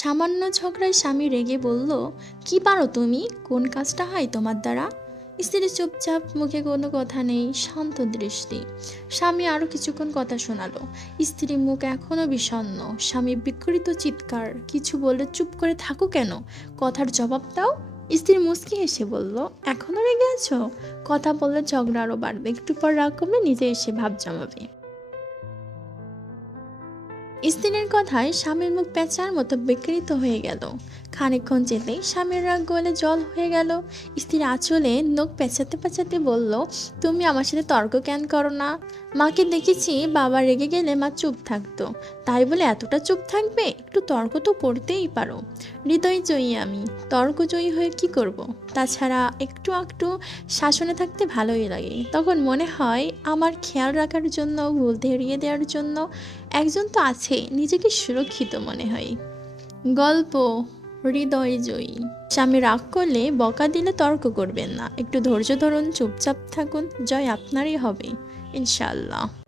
সামান্য ঝগড়ায় স্বামী রেগে বলল, কি পারো তুমি? কোন কাজটা হয় তোমার দ্বারা? স্ত্রী চুপচাপ মুখে কোনো কথা নেই, শান্ত দৃষ্টি। স্বামী আরও কিছুক্ষণ কথা শোনালো। স্ত্রী মুখ এখনও বিষণ্ণ। স্বামী বিকৃত চিৎকার, কিছু বললে চুপ করে থাকো কেন? কথার জবাব দাও। স্ত্রী মুচকি হেসে বলল, এখনও রেগে আছো? কথা বললে ঝগড়া আরও বাড়বে। একটু পর রাগ কমলে নিজে এসে ভাব জমাবে। স্ত্রীর কথায় স্বামীর মুখ পেঁচার মতো বিকৃত হয়ে গেল। খানিকক্ষণ যেতেই স্বামীর রাগ গলে জল হয়ে গেল। স্ত্রীর আঁচলে নখ পেঁচাতে পেঁচাতে বলল, তুমি আমার সাথে তর্ক কেন করো না? মাকে দেখেছি বাবা রেগে গেলে মা চুপ থাকতো। তাই বলে এতটা চুপ থাকবে? একটু তর্ক তো করতেই পারো। হৃদয় জয়ী আমি। তর্ক জয়ী হয়ে কি করব। তাছাড়া একটু একটু শাসনে থাকতে ভালোই লাগে। তখন মনে হয় আমার খেয়াল রাখার জন্য, ভুল ধরিয়ে দেওয়ার জন্য একজন তো আছে নিজেকে সুরক্ষিত মনে হয়। গল্প, হৃদয় জয়ী। স্বামী রাগ করলে বকা দিলে তর্ক করবেন না। একটু ধৈর্য ধরুন, চুপচাপ থাকুন, জয় আপনারই হবে ইনশাল্লাহ